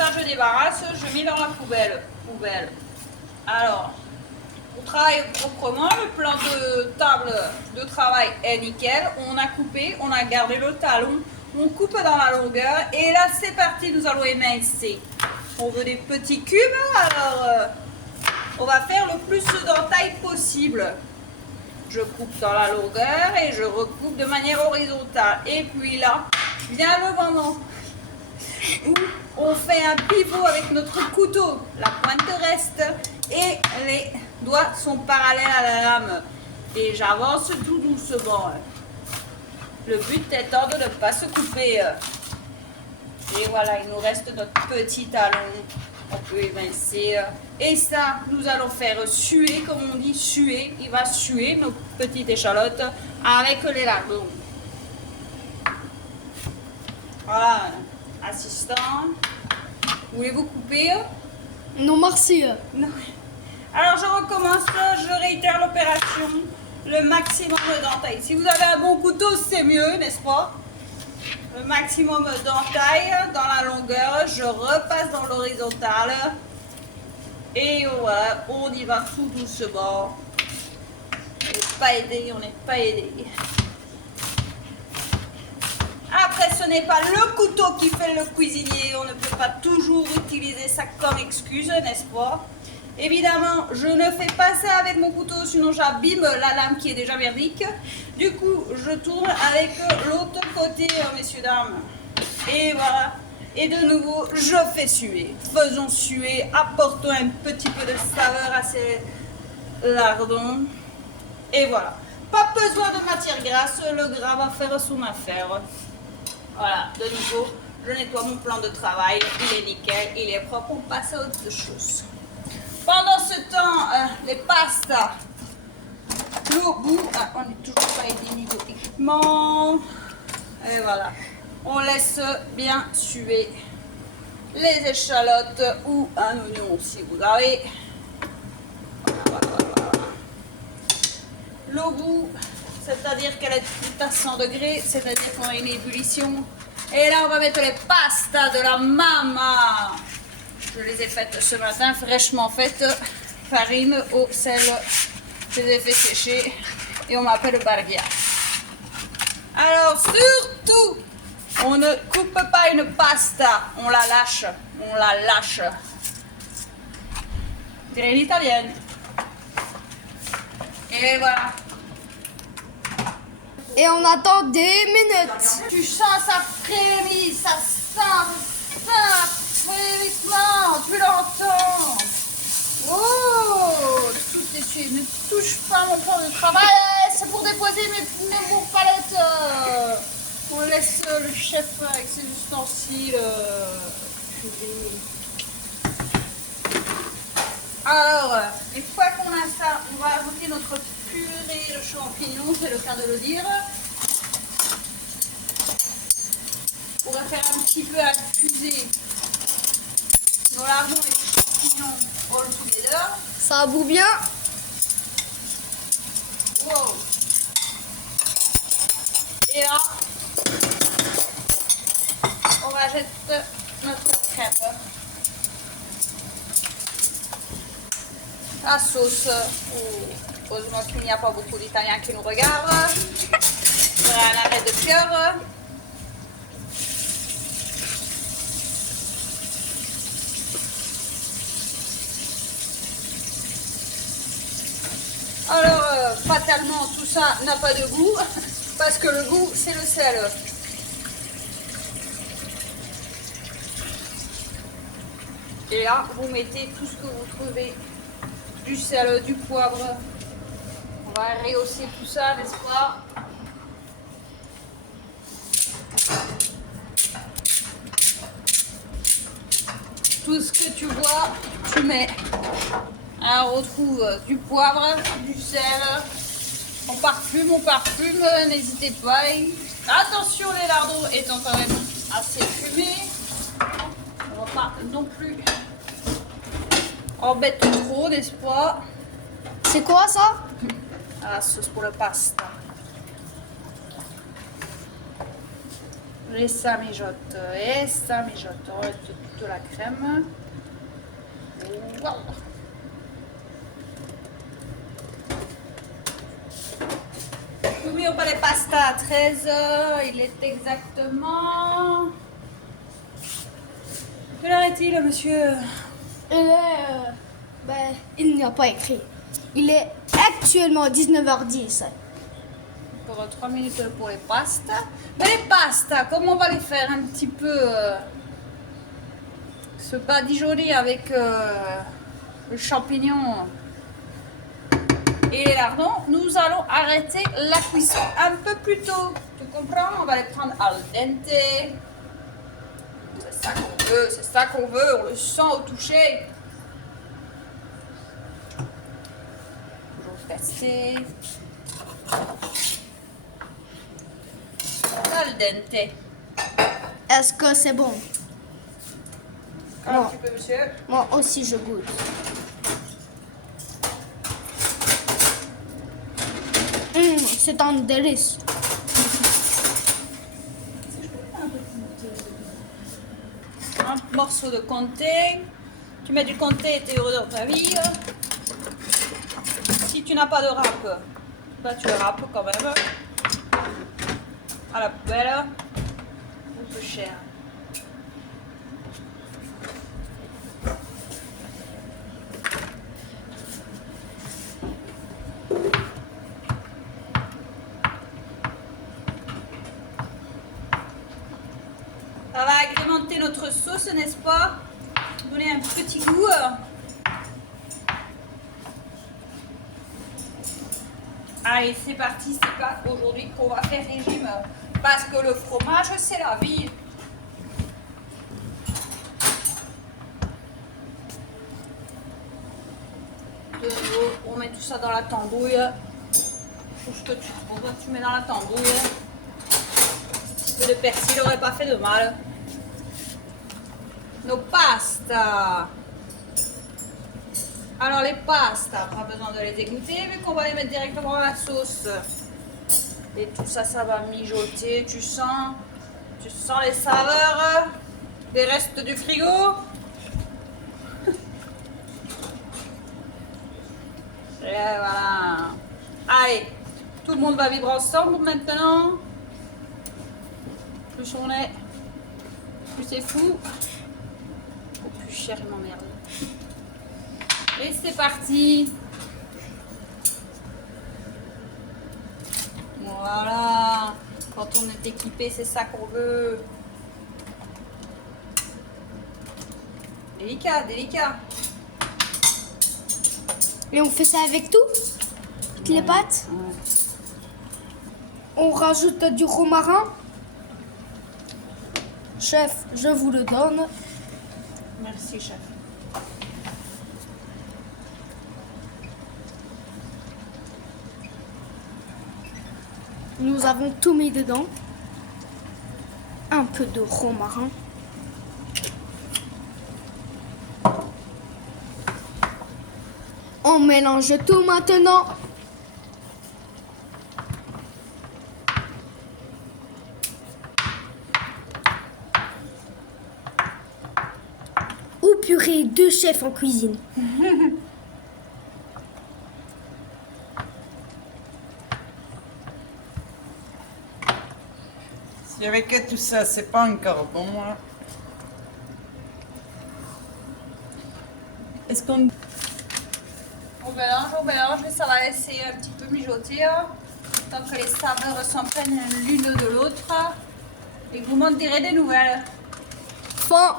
ça, je débarrasse, je mets dans la poubelle. Alors, on travaille proprement. Le plan de table de travail est nickel. On a coupé, on a gardé le talon. On coupe dans la longueur. Et là, c'est parti, nous allons émincer. On veut des petits cubes. Alors, on va faire le plus d'entaille possible. Je coupe dans la longueur et je recoupe de manière horizontale. Et puis là, vient le moment où on fait un pivot avec notre couteau. La pointe reste et les doigts sont parallèles à la lame. Et j'avance tout doucement. Le but étant de ne pas se couper. Et voilà, il nous reste notre petit talon. On peut émincer. Et ça, nous allons faire suer, comme on dit, suer. Il va suer nos petites échalotes avec les lardons. Voilà, assistant. Voulez-vous couper? Non, merci. Non. Alors, je recommence, je réitère l'opération. Le maximum d'entaille. Si vous avez un bon couteau, c'est mieux, n'est-ce pas? Le maximum d'entaille dans la longueur. Je repasse dans l'horizontale. Et voilà, on y va tout doucement. On n'est pas aidé, on n'est pas aidé. Après, ce n'est pas le couteau qui fait le cuisinier. On ne peut pas toujours utiliser ça comme excuse, n'est-ce pas? Évidemment, je ne fais pas ça avec mon couteau, sinon j'abîme la lame qui est déjà merdique. Du coup, je tourne avec l'autre côté, messieurs, dames. Et voilà. Et de nouveau, je fais suer. Faisons suer, apportons un petit peu de saveur à ces lardons. Et voilà. Pas besoin de matière grasse, le gras va faire son affaire. Voilà, de nouveau, je nettoie mon plan de travail. Il est nickel, il est propre, on passe à autre chose. Pendant ce temps, les pastas, l'eau bout, on n'est toujours pas aidé niveau équipement. Et voilà, on laisse bien suer les échalotes ou un oignon si vous avez. Voilà. L'eau bout, c'est-à-dire qu'elle est tout à 100 degrés, c'est-à-dire qu'on a une ébullition. Et là, on va mettre les pastas de la mama. Je les ai faites ce matin, fraîchement faites. Farine, eau, sel, je les ai fait sécher. Et on m'appelle Barbia. Alors, surtout, on ne coupe pas une pasta. On la lâche. On la lâche. Je dirais l'italienne. Et voilà. Et on attend des minutes. Tu sens ça frémit, ça frémissement, tu l'entends. Oh, tout est suivi. Ne touche pas mon plan de travail, c'est pour déposer mes palettes. On laisse le chef avec ses ustensiles. Alors, une fois qu'on a ça, on va ajouter notre purée de champignons, c'est le cas de le dire. On va faire un petit peu infuser nos lardons et les champignons all together. Ça boue bien. Wow. Et là, on rajoute notre crème. La sauce. Heureusement qu'il n'y a pas beaucoup d'Italiens qui nous regardent. Voilà un arrêt de cœur. Alors, fatalement, tout ça n'a pas de goût, parce que le goût, c'est le sel. Et là, vous mettez tout ce que vous trouvez, du sel, du poivre. On va rehausser tout ça, n'est-ce pas? Tout ce que tu vois, tu mets. Alors, on retrouve du poivre, du sel, on parfume, n'hésitez pas. Attention, les lardons étant quand même assez fumés, on va pas non plus embêter trop, n'est-ce pas? C'est quoi ça? La sauce pour le pasta. Et ça mijote. Et ça mijote. On va mettre toute la crème. Wow. N'oublions pas les pastas à 13h. Il est exactement... Quelle heure est-il, monsieur? Il n'y a pas écrit. Il est actuellement 19h10. Pour 3 minutes pour les pastas. Mais les pastas, comment on va les faire un petit peu se badigeonner avec le champignon et les lardons? Nous allons arrêter la cuisson un peu plus tôt. Tu comprends? On va les prendre al dente. C'est ça qu'on veut, c'est ça qu'on veut. On le sent au toucher. Toujours casser. Al dente. Est-ce que c'est bon? Un petit peu, monsieur. Moi aussi, je goûte. C'est un délice. Un morceau de comté. Tu mets du comté et tu es heureux dans ta vie. Si tu n'as pas de râpe, bah tu le râpes quand même. À la poubelle. Un peu cher. Ça va agrémenter notre sauce, n'est-ce pas? Donner un petit goût. Allez, c'est parti, c'est pas aujourd'hui qu'on va faire régime. Parce que le fromage, c'est la vie. De nouveau, on met tout ça dans la tambouille. Tout ce que tu trouves, tu mets dans la tambouille. Un petit peu de persil n'aurait pas fait de mal. Nos pastas. Alors les pastas, pas besoin de les égoutter vu qu'on va les mettre directement dans la sauce. Et tout ça, ça va mijoter. Tu sens les saveurs des restes du frigo. Et voilà. Allez, tout le monde va vivre ensemble maintenant. Plus on est, plus c'est fou. Au plus cher, il m'emmerde. Et c'est parti. Voilà. Quand on est équipé, c'est ça qu'on veut. Délicat, délicat. Et on fait ça avec tout? Toutes les pâtes? Ouais. On rajoute du romarin. Chef, je vous le donne. Merci, chef. Nous avons tout mis dedans. Un peu de romarin. On mélange tout maintenant. Ou purée, deux chefs en cuisine. S'il y avait que tout ça, c'est pas encore bon, moi. Est-ce qu'on... On mélange et ça va laisser un petit peu mijoter. Tant que les saveurs s'en prennent l'une de l'autre. Et vous m'en direz des nouvelles. Fin.